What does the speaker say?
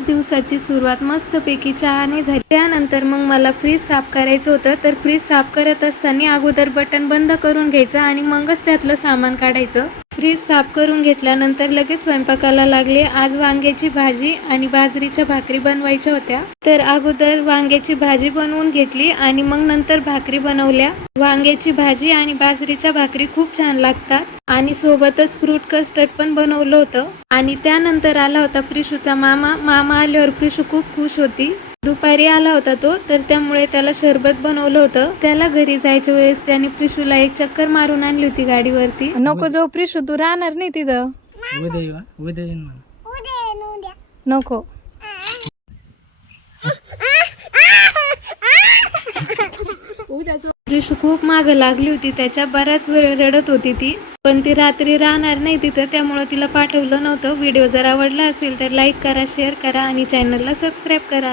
आज दिवसाची सुरुवात मस्तपैकी चहाने झाली। त्यानंतर मग मला फ्रीज साफ करायचं होतं, तर फ्रीज साफ करत असताना अगोदर बटन बंद करून घ्यायचं आणि मगच त्यातलं सामान काढायचं। फ्रीज साफ करून घेतल्यानंतर लगेच स्वयंपाकाला लागले। आज वांग्याची भाजी आणि बाजरीच्या भाकरी बनवायच्या होत्या, तर अगोदर वांग्याची भाजी बनवून घेतली आणि मग नंतर भाकरी बनवल्या। वांग्याची भाजी आणि बाजरीच्या भाकरी खूप छान लागतात आणि सोबतच फ्रूट कस्टर्ड पण बनवलं होतं। आणि त्यानंतर आला होता प्रिशूचा मामा आल्यावर प्रिशू खूप खुश होती। दुपारी आला होता तो, तर त्यामुळे त्याला शरबत बनवलं होतं। त्याला घरी जायच्या वेळेस त्याने प्रिशूला एक चक्कर मारून आणली होती गाडीवरती। नको जाऊ प्रिशू, तू राहणार नाही तिथं, नको। प्रिशू खूप मागं लागली होती त्याच्या, बराच वेळ रडत होती ती, पण ती रात्री राहणार नाही तिथं, त्यामुळे तिला पाठवलं नव्हतं। व्हिडिओ जर आवडला असेल तर लाईक करा, शेअर करा आणि चॅनलला सबस्क्राईब करा।